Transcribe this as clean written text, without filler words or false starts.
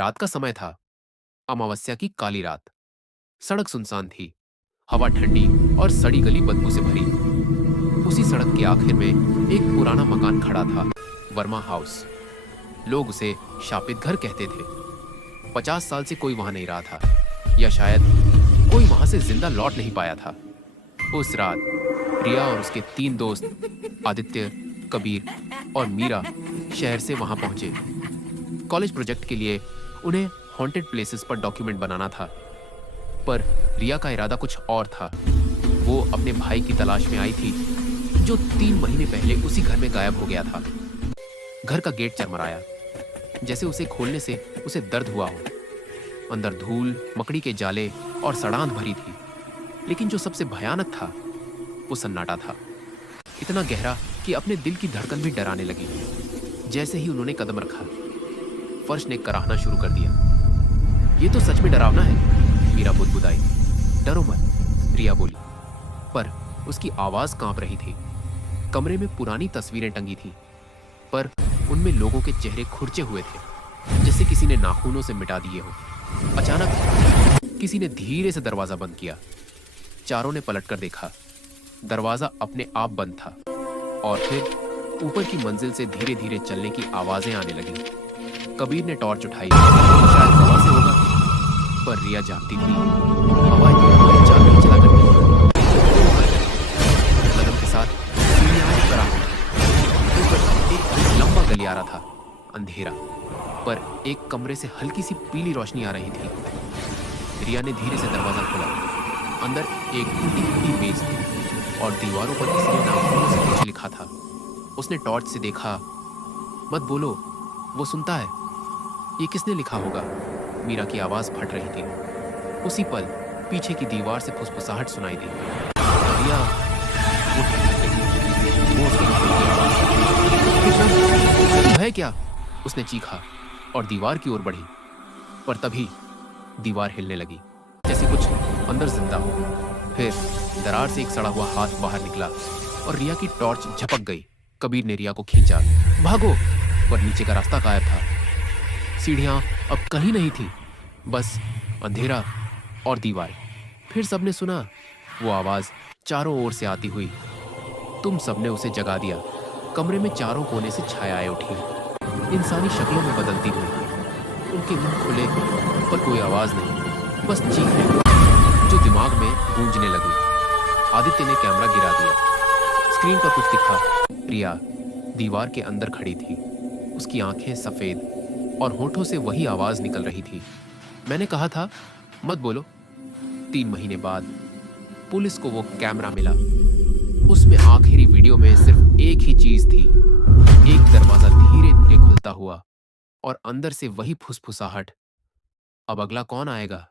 रात का समय था, अमावस्या की काली रात। सड़क सुनसान थी, हवा ठंडी और सड़ी गली बदबू से भरी। उसी सड़क के आखिर में एक पुराना मकान खड़ा था, वर्मा हाउस। लोग उसे शापित घर कहते थे। 50 साल से कोई वहां नहीं रहा था, या शायद कोई वहां से जिंदा लौट नहीं पाया था। उस रात रिया और उसके 3 दोस्त, आदित्य, कबीर और मीरा, शहर से वहां पहुंचे। कॉलेज प्रोजेक्ट के लिए उन्हें हॉन्टेड प्लेसेस पर डॉक्यूमेंट बनाना था। पर रिया का इरादा कुछ और था। वो अपने भाई की तलाश में आई थी, जो 3 महीने पहले उसी घर में गायब हो गया था। घर का गेट चरमराया, जैसे उसे खोलने से उसे दर्द हुआ हो। अंदर धूल, मकड़ी के जाले और सड़ांध भरी थी। लेकिन जो सबसे भयानक था, वो सन्नाटा था। इतना गहरा कि अपने दिल की धड़कन भी डराने लगी। जैसे ही उन्होंने कदम रखा, फर्श ने कराहना शुरू कर दिया। ये तो सच में डरावना है, मीरा बुदबुदाई। डरो मत, रिया बोली। पर उसकी आवाज कांप रही थी। कमरे में पुरानी तस्वीरें टंगी थी, पर उनमें लोगों के चेहरे खुरचे हुए थे, जैसे किसी ने नाखूनों से मिटा दिए हो। अचानक किसी ने धीरे से दरवाजा बंद किया। चारों ने पलटकर देखा। दरवाजा अपने आप बंद था, और फिर ऊपर की मंजिल से धीरे धीरे चलने की आवाजें आने लगी। कबीर ने टॉर्च उठाई, शायद हवा से होगा, पर रिया जानती थी हवा इतनी हमारी जान नहीं चला करती। कदम के साथ सीढ़ियां ऊपर आ गईं। ऊपर एक लंबा गलियारा था, अंधेरा, पर एक कमरे से हल्की सी पीली रोशनी आ रही थी। रिया ने धीरे से दरवाजा खोला। अंदर एक टूटी फूटी मेज थी, और दीवारों पर किसी ने नाखूनों से कुछ लिखा था। उसने टॉर्च से देखा। मत बोलो, वो सुनता है। ये किसने लिखा होगा? मीरा की आवाज फट रही थी। उसी पल पीछे की दीवार से फुसफुसाहट सुनाई दी। रिया वो उसके कितना है क्या? उसने चीखा और दीवार की ओर बढ़ी। पर तभी दीवार हिलने लगी, जैसे कुछ अंदर जिंदा हो। फिर दरार से एक सड़ा हुआ हाथ बाहर निकला और रिया की टॉर्च झपक गई। कबीर ने रिया को खींचा। भागो! पर नीचे का रास्ता गायब था। सीढ़ियां अब कहीं नहीं थी, बस अंधेरा और दीवार। फिर सबने सुना वो आवाज चारों ओर से आती हुई। तुम सबने उसे जगा दिया। कमरे में चारों कोने से छायाएं उठी, इंसानी शक्लों में बदलती हुई। उनके मुंह खुले, पर कोई आवाज नहीं, बस चीखें जो दिमाग में गूंजने लगी। आदित्य ने कैमरा गिरा दिया। स्क्रीन पर कुछ दिखा। रिया दीवार के अंदर खड़ी थी। उसकी आंखें सफेद और होठों से वही आवाज निकल रही थी। मैंने कहा था मत बोलो। 3 महीने बाद पुलिस को वो कैमरा मिला। उसमें आखिरी वीडियो में सिर्फ एक ही चीज थी, एक दरवाजा धीरे धीरे खुलता हुआ और अंदर से वही फुसफुसाहट। अब अगला कौन आएगा?